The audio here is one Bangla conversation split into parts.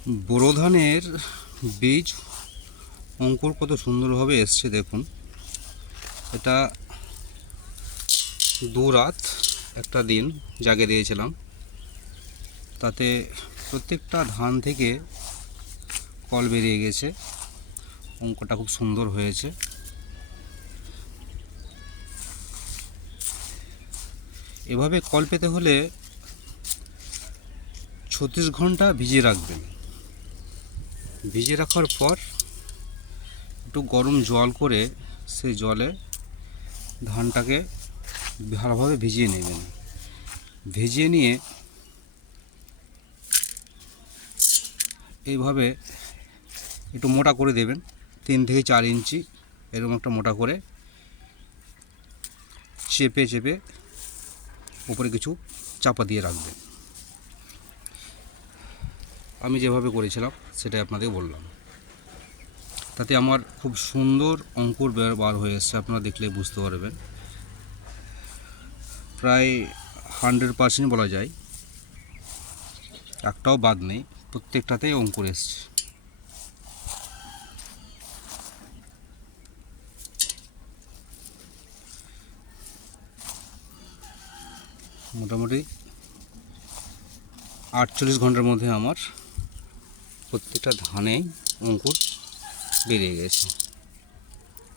বোরো ধানের বীজ অঙ্কুর কত সুন্দরভাবে এসছে দেখুন। এটা 2 রাত একটা দিন জাগে দিয়েছিলাম, তাতে প্রত্যেকটা ধান থেকে কল বেরিয়ে গেছে। অঙ্কটা খুব সুন্দর হয়েছে। এভাবে কল পেতে হলে 36 ঘন্টা ভিজিয়ে রাখবেন। ভিজিয়ে রাখার পর একটু গরম জল করে সেই জলে ধানটাকে ভালোভাবে ভিজিয়ে নেবেন। ভিজিয়ে নিয়ে এইভাবে একটু মোটা করে দেবেন, 3 থেকে 4 ইঞ্চি এরকম একটা মোটা করে চেপে চেপে উপরে কিছু চাপা দিয়ে রাখবেন। আমি যেভাবে করেছিলাম সেটাই আপনাদের বললাম। তাতে আমার খুব সুন্দর অঙ্কুর বার হয়ে এসছে, আপনারা দেখলে বুঝতে পারবেন। প্রায় 100% বলা যায়, একটাও বাদ নেই, প্রত্যেকটাতেই অঙ্কুর এসছে। মোটামুটি 48 ঘন্টার মধ্যে আমার প্রত্যেকটা ধানেই অঙ্কুর বেরিয়ে গেছে।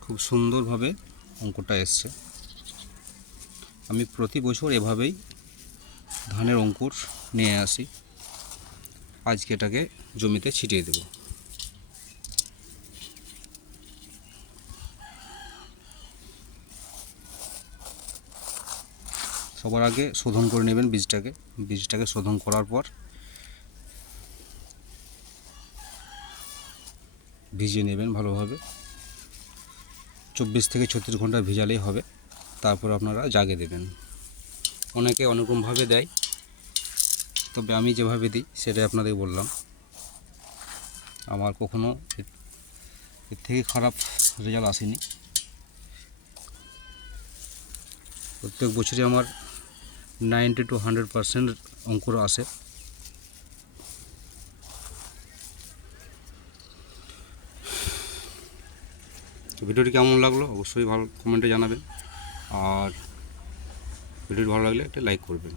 খুব সুন্দরভাবে অঙ্কুরটা এসছে। আমি প্রতি বছর এভাবেই ধানের অঙ্কুর নিয়ে আসি। আজকে এটাকে জমিতে ছিটিয়ে দেব। সবার আগে শোধন করে নেবেন বীজটাকে শোধন করার পর ভিজিয়ে নেবেন ভালোভাবে। 24 থেকে 36 ঘন্টা ভিজালেই হবে। তারপর আপনারা জাগে দেবেন। অনেকে অনেক রকমভাবে দেয়, তবে আমি যেভাবে দিই সেটাই আপনাদের বললাম। আমার কখনো এর থেকে খারাপ রেজাল্ট আসেনি। প্রত্যেক বছরই আমার 90 to 100% অঙ্কুর আসে। ভিডিওটি কেমন লাগলো অবশ্যই ভালো কমেন্টে জানাবেন, আর ভিডিওটি ভালো লাগলে একটা লাইক করবেন।